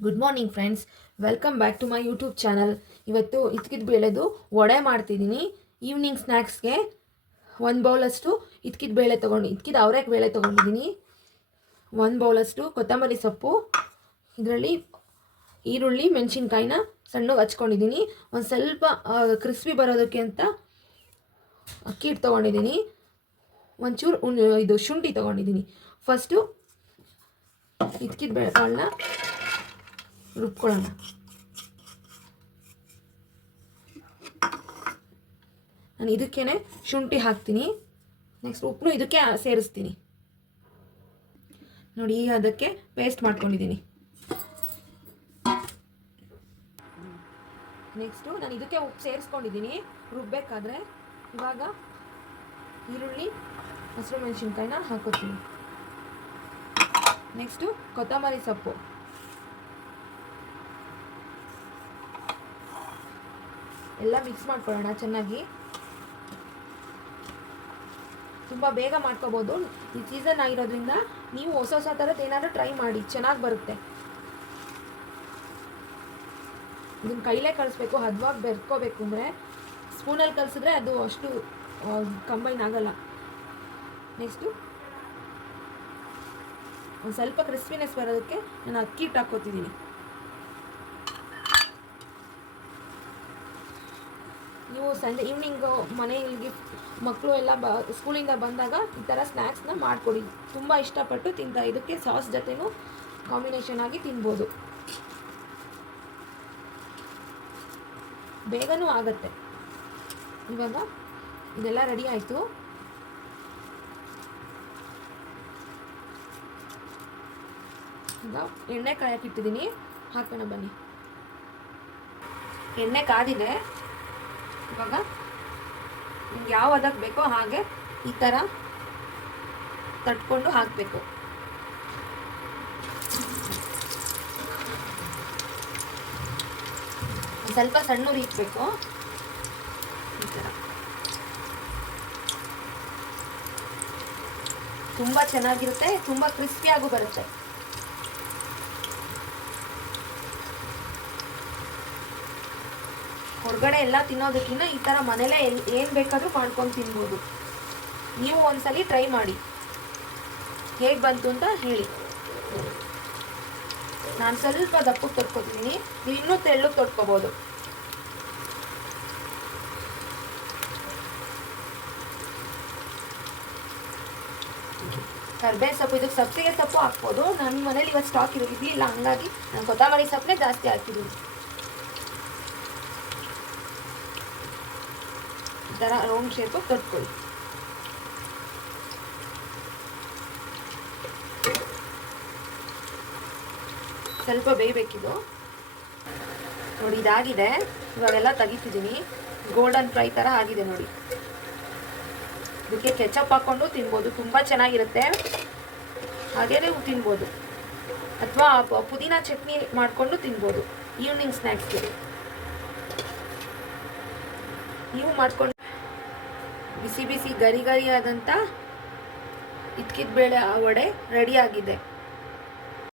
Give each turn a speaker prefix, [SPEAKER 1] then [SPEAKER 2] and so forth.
[SPEAKER 1] Good morning friends welcome back to my YouTube channel ಇವತ್ತು ಇದ್ಕಿದ ಬೇಳೆದು ವಡೆ ಮಾಡ್ತಿದ್ದೀನಿ ಈವ್ನಿಂಗ್ ಸ್ನ್ಯಾಕ್ಸ್ಗೆ ಒಂದು ಬೌಲಷ್ಟು ಇದ್ಕಿದ ಬೇಳೆ ತೊಗೊಂಡು ಇದ್ಕಿದ ಅವ್ರೆಕ್ ಬೇಳೆ ತೊಗೊಂಡಿದ್ದೀನಿ ಒಂದು ಬೌಲಷ್ಟು ಕೊತ್ತಂಬರಿ ಸೊಪ್ಪು, ಇದರಲ್ಲಿ ಈರುಳ್ಳಿ, ಮೆಣಸಿನ್ಕಾಯಿನ ಸಣ್ಣಗೆ ಹಚ್ಕೊಂಡಿದ್ದೀನಿ ಒಂದು ಸ್ವಲ್ಪ ಕ್ರಿಸ್ಪಿ ಬರೋದಕ್ಕೆ ಅಂತ ಅಕ್ಕಿ ಹಿಟ್ಟು ತೊಗೊಂಡಿದ್ದೀನಿ ಒಂಚೂರು ಇದು ಶುಂಠಿ ತೊಗೊಂಡಿದ್ದೀನಿ ಫಸ್ಟು ಇದ್ಕಿದ ಬೇಳೆಗಳನ್ನ ರುಬ್ಕೊಳ್ಳೋಣ. ನಾನು ಇದಕ್ಕೇ ಶುಂಠಿ ಹಾಕ್ತೀನಿ. ನೆಕ್ಸ್ಟ್ ಉಪ್ಪು ಇದಕ್ಕೆ ಸೇರಿಸ್ತೀನಿ. ನೋಡಿ, ಈಗ ಅದಕ್ಕೆ ಪೇಸ್ಟ್ ಮಾಡ್ಕೊಂಡಿದ್ದೀನಿ. ನೆಕ್ಸ್ಟು ನಾನು ಇದಕ್ಕೆ ಉಪ್ಪು ಸೇರಿಸ್ಕೊಂಡಿದ್ದೀನಿ. ರುಬ್ಬೇಕಾದ್ರೆ ಇವಾಗ ಈರುಳ್ಳಿ, ಹಸಿರು ಮೆಣಸಿನ್ಕಾಯಿನ ಹಾಕೋತೀನಿ. ನೆಕ್ಸ್ಟು ಕೊತ್ತಂಬರಿ ಸೊಪ್ಪು. ಎಲ್ಲ ಮಿಕ್ಸ್ ಮಾಡ್ಕೊಳ್ಳೋಣ ಚೆನ್ನಾಗಿ. ತುಂಬ ಬೇಗ ಮಾಡ್ಕೋಬೋದು. ಈ ಸೀಸನ್ ಆಗಿರೋದ್ರಿಂದ ನೀವು ಹೊಸ ಹೊಸ ಥರದ್ದು ಏನಾದರೂ ಟ್ರೈ ಮಾಡಿ, ಚೆನ್ನಾಗಿ ಬರುತ್ತೆ. ಇದನ್ನ ಕೈಲೇ ಕಳಿಸ್ಬೇಕು, ಹದವಾಗಿ ಬೆರ್ಕೋಬೇಕು ಅಂದರೆ ಸ್ಪೂನಲ್ಲಿ ಕಲಿಸಿದ್ರೆ ಅದು ಅಷ್ಟು ಕಂಬೈನ್ ಆಗಲ್ಲ. ನೆಕ್ಸ್ಟು ಒಂದು ಸ್ವಲ್ಪ ಕ್ರಿಸ್ಪಿನೆಸ್ ಬರೋದಕ್ಕೆ ನಾನು ಅಕ್ಕಿ ಹಿಟ್ಟು ಹಾಕ್ಕೋತಿದ್ದೀನಿ ನೀವು ಸಂಜೆ ಈವ್ನಿಂಗು ಮನೆಯಲ್ಲಿ ಮಕ್ಕಳು ಎಲ್ಲ ಬ ಸ್ಕೂಲಿಂದ ಬಂದಾಗ ಈ ಥರ ಸ್ನ್ಯಾಕ್ಸ್ನ ಮಾಡಿಕೊಡಿ. ತುಂಬ ಇಷ್ಟಪಟ್ಟು ತಿಂತ, ಇದಕ್ಕೆ ಸಾಸ್ ಜೊತೆನೂ ಕಾಂಬಿನೇಷನ್ ಆಗಿ ತಿನ್ಬೋದು. ಬೇಗನೂ ಆಗುತ್ತೆ. ಇವಾಗ ಇದೆಲ್ಲ ರೆಡಿ ಆಯಿತು. ಈಗ ಎಣ್ಣೆ ಕಾಯಕ್ಕೆ ಇಟ್ಟಿದ್ದೀನಿ. ಹಾಕೋಣ ಬನ್ನಿ. ಎಣ್ಣೆ ಕಾದಿದೆ. ಇವಾಗ? ನಿಮ್ಗೆ ಯಾವ ಅದಕ್ಕೆ ಬೇಕೋ ಹಾಗೆ ಈ ಥರ ತಟ್ಕೊಂಡು ಹಾಕಬೇಕು. ಸ್ವಲ್ಪ ಸಣ್ಣ ಇಕ್ಬೇಕು. ಈ ಥರ ತುಂಬ ಚೆನ್ನಾಗಿರುತ್ತೆ, ತುಂಬ ಕ್ರಿಸ್ಪಿಯಾಗೂ ಬರುತ್ತೆ. ಹೊರಗಡೆ ಎಲ್ಲ ತಿನ್ನೋದಕ್ಕಿಂತ ಈ ಥರ ಮನೇಲೇ ಎಲ್ಲಿ ಏನು ಬೇಕಾದರೂ ಮಾಡ್ಕೊಂಡು ತಿನ್ಬೋದು. ನೀವು ಒಂದ್ಸಲಿ ಟ್ರೈ ಮಾಡಿ. ಹೇಗೆ ಬಂತು ಅಂತ ಹೇಳಿ. ನಾನು ಸ್ವಲ್ಪ ದಪ್ಪಕ್ಕೆ ತೊಟ್ಕೊತೀನಿ ನೀವು ಇನ್ನೂ ತೆಳ್ಳಗೆ ತೊಟ್ಕೋಬೋದು ಕರ್ಬೇವು ಸೊಪ್ಪು, ಇದಕ್ಕೆ ಸಬ್ಸಿಗೆ ಸೊಪ್ಪು ಹಾಕ್ಬೋದು. ನನ್ನ ಮನೇಲಿ ಇವತ್ತು ಸ್ಟಾಕ್ ಇರಲಿಲ್ಲ ಹಂಗಾಗಿ ನಾನು ಕೊತ್ತಂಬರಿ ಸೊಪ್ಪನ್ನೇ ಜಾಸ್ತಿ ಹಾಕಿದ್ದೀನಿ. ಥರ ರೌಂಡ್ ಶೇಪ್ ಕಟ್ಕೊಳ್ಳಿ ಸ್ವಲ್ಪ ಬೇಯಬೇಕಿದು. ನೋಡಿ, ಇದಾಗಿದೆ. ಇವಾಗೆಲ್ಲ ತೆಗಿತಿದ್ದೀನಿ. ಗೋಲ್ಡನ್ ಫ್ರೈ ಥರ ಆಗಿದೆ ನೋಡಿ. ಇದಕ್ಕೆ ಕೆಚಪ್ ಹಾಕ್ಕೊಂಡು ತಿನ್ಬೋದು. ತುಂಬ ಚೆನ್ನಾಗಿರುತ್ತೆ. ಹಾಗೇ ನೀವು ತಿನ್ಬೋದು. ಅಥವಾ ಪುದೀನ ಚಟ್ನಿ ಮಾಡಿಕೊಂಡು ತಿನ್ಬೋದು. ಈವ್ನಿಂಗ್ ಸ್ನ್ಯಾಕ್ಸ್ಗೆ ನೀವು ಮಾಡ್ಕೊಂಡು ಬಿಸಿ ಬಿಸಿ ಗರಿ ಗರಿಯಾದಂಥ ಇದ್ಕಿದ ಬೇಳೆ ಆ ವಡೆ ರೆಡಿಯಾಗಿದೆ